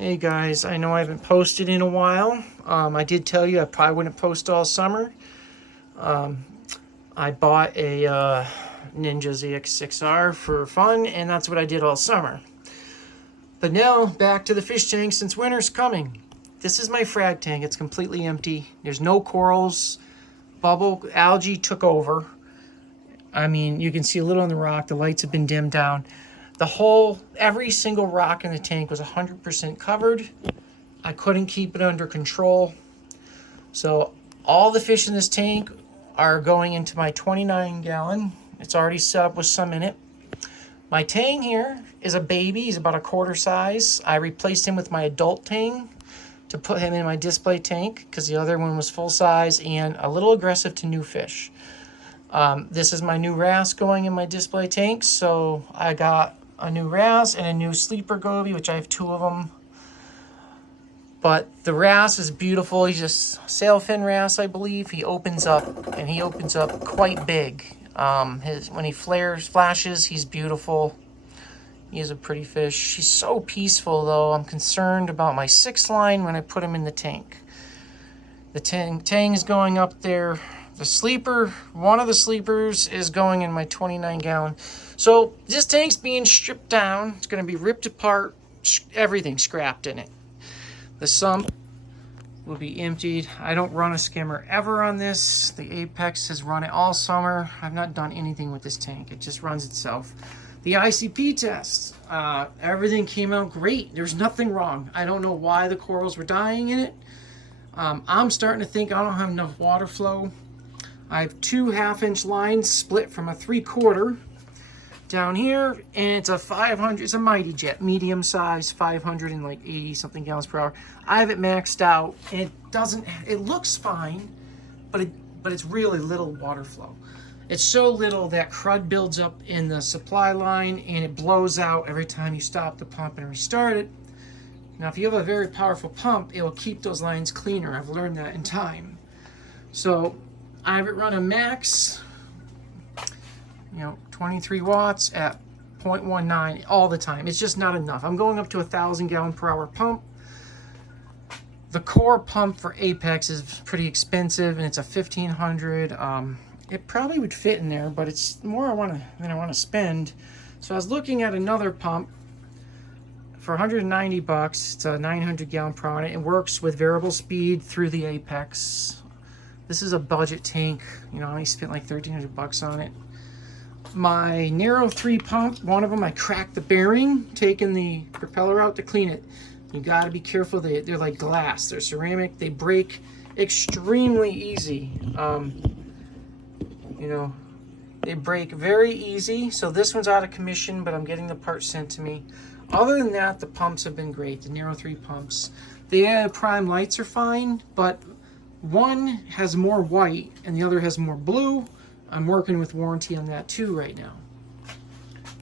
Hey guys, I know I haven't posted in a while. I did tell you I probably wouldn't post all summer. I bought a Ninja ZX6R for fun, and that's what I did all summer. But now, back to the fish tank since winter's coming. This is my frag tank. It's completely empty. There's no corals. Bubble algae took over. I mean, you can see a little on the rock. The lights have been dimmed down. Every single rock in the tank was 100% covered. I couldn't keep it under control. So all the fish in this tank are going into my 29 gallon. It's already set up with some in it. My tang here is a baby. He's about a quarter size. I replaced him with my adult tang to put him in my display tank because the other one was full size and a little aggressive to new fish. This is my new wrasse going in my display tank. So I got a new wrasse and a new sleeper goby, which I have 2 of them. But the wrasse is beautiful. He's just sailfin wrasse, I believe. He opens up, and he opens up quite big. When he flashes, he's beautiful. He's a pretty fish. He's so peaceful, though. I'm concerned about my 6 line when I put him in the tank. The tang is going up there. The sleeper, one of the sleepers, is going in my 29 gallon. So this tank's being stripped down. It's going to be ripped apart, everything scrapped in it. The sump will be emptied. I don't run a skimmer ever on this. The Apex has run it all summer. I've not done anything with this tank. It just runs itself. The ICP test, everything came out great. There's nothing wrong. I don't know why the corals were dying in it. I'm starting to think I don't have enough water flow. I have 2 1/2-inch lines split from a 3/4 down here, and it's a 500. It's a Mighty Jet, medium size, 580 something gallons per hour. I have it maxed out, and it doesn't. It looks fine, but it's really little water flow. It's so little that crud builds up in the supply line, and it blows out every time you stop the pump and restart it. Now, if you have a very powerful pump, it will keep those lines cleaner. I've learned that in time. So I have it run a max, 23 watts at 0.19 all the time. It's just not enough. I'm going up to 1,000 gallon per hour pump. The core pump for Apex is pretty expensive, and it's a 1,500. It probably would fit in there, but it's more than I want to spend. So I was looking at another pump for 190 bucks. It's a 900 gallon per hour. It works with variable speed through the Apex. This is a budget tank. I only spent like 1,300 bucks on it. My Narrow 3 pump, one of them, I cracked the bearing, taking the propeller out to clean it. You got to be careful. They're like glass. They're ceramic. They break extremely easy. They break very easy. So this one's out of commission, but I'm getting the parts sent to me. Other than that, the pumps have been great. The Narrow 3 pumps. The prime lights are fine, but one has more white and the other has more blue. I'm working with warranty on that too right now.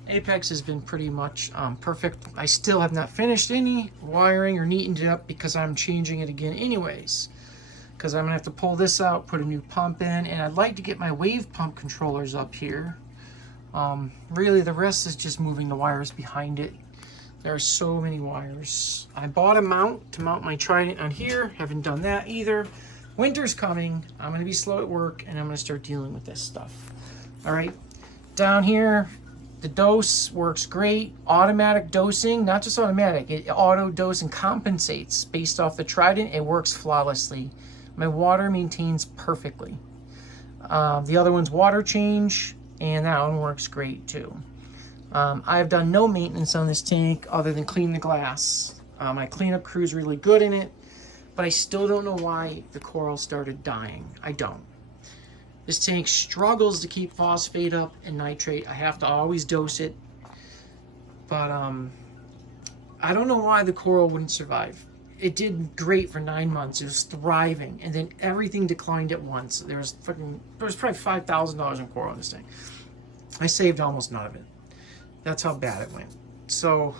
Apex has been pretty much perfect. I still have not finished any wiring or neatened it up because I'm changing it again anyways. Because I'm going to have to pull this out, put a new pump in, and I'd like to get my wave pump controllers up here. Really, the rest is just moving the wires behind it. There are so many wires. I bought a mount to mount my Trident on here. Haven't done that either. Winter's coming. I'm going to be slow at work, and I'm going to start dealing with this stuff. All right. Down here, the dose works great. Automatic dosing, not just automatic. It auto dose and compensates based off the Trident. It works flawlessly. My water maintains perfectly. The other one's water change, and that one works great too. I've done no maintenance on this tank other than clean the glass. My cleanup crew is really good in it. But I still don't know why the coral started dying. I don't. This tank struggles to keep phosphate up and nitrate. I have to always dose it. But I don't know why the coral wouldn't survive. It did great for 9 months. It was thriving. And then everything declined at once. There was probably $5,000 in coral in this tank. I saved almost none of it. That's how bad it went. So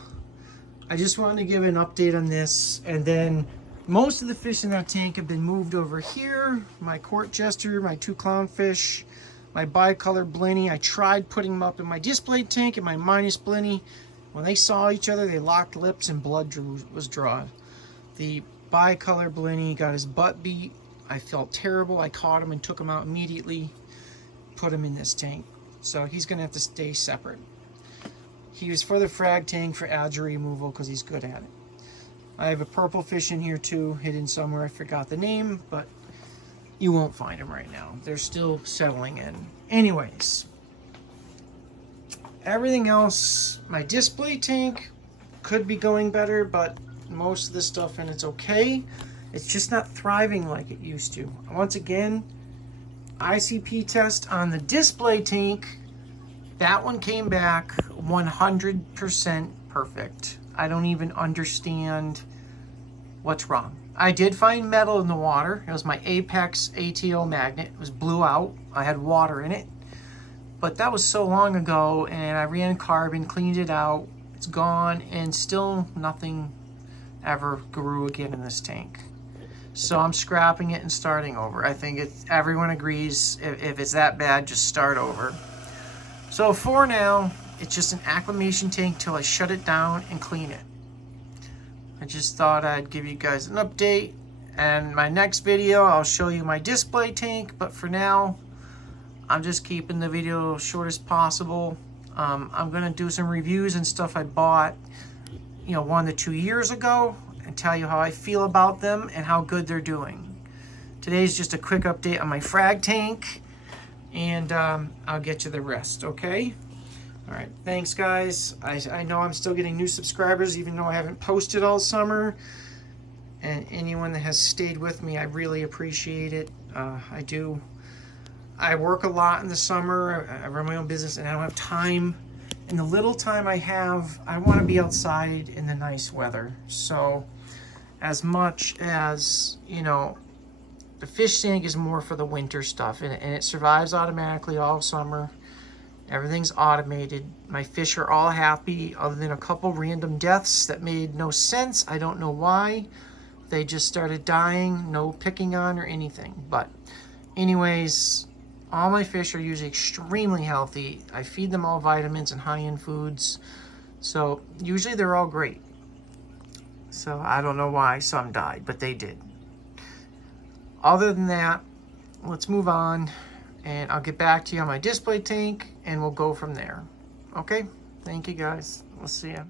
I just wanted to give an update on this. And then most of the fish in that tank have been moved over here. My court jester, my 2 clownfish, my bicolor blenny. I tried putting them up in my display tank in my minus blenny. When they saw each other, they locked lips and blood was drawn. The bicolor blenny got his butt beat. I felt terrible. I caught him and took him out immediately, put him in this tank. So he's going to have to stay separate. He was for the frag tank for algae removal because he's good at it. I have a purple fish in here too, hidden somewhere. I forgot the name, but you won't find them right now. They're still settling in. Anyways, everything else, my display tank could be going better, but most of the stuff in it's okay. It's just not thriving like it used to. Once again, ICP test on the display tank, that one came back 100% perfect. I don't even understand what's wrong. I did find metal in the water. It was my Apex ATO magnet. It was blew out. I had water in it. But that was so long ago, and I ran carbon, cleaned it out. It's gone, and still nothing ever grew again in this tank. So I'm scrapping it and starting over. I think everyone agrees if it's that bad, just start over. So for now, it's just an acclimation tank till I shut it down and clean it. I just thought I'd give you guys an update. And my next video, I'll show you my display tank. But for now, I'm just keeping the video short as possible. I'm going to do some reviews and stuff I bought, 1 to 2 years ago, and tell you how I feel about them and how good they're doing. Today's just a quick update on my frag tank, and I'll get you the rest, okay? All right, thanks guys. I know I'm still getting new subscribers even though I haven't posted all summer. And anyone that has stayed with me, I really appreciate it. I do. I work a lot in the summer. I run my own business and I don't have time. And the little time I have, I want to be outside in the nice weather. So as much as, the fish tank is more for the winter stuff, and it survives automatically all summer. Everything's automated. My fish are all happy other than a couple random deaths that made no sense. I don't know why. They just started dying, no picking on or anything. But anyways, all my fish are usually extremely healthy. I feed them all vitamins and high-end foods. So usually they're all great. So I don't know why some died, but they did. Other than that, let's move on. And I'll get back to you on my display tank, and we'll go from there. Okay? Thank you, guys. We'll see you.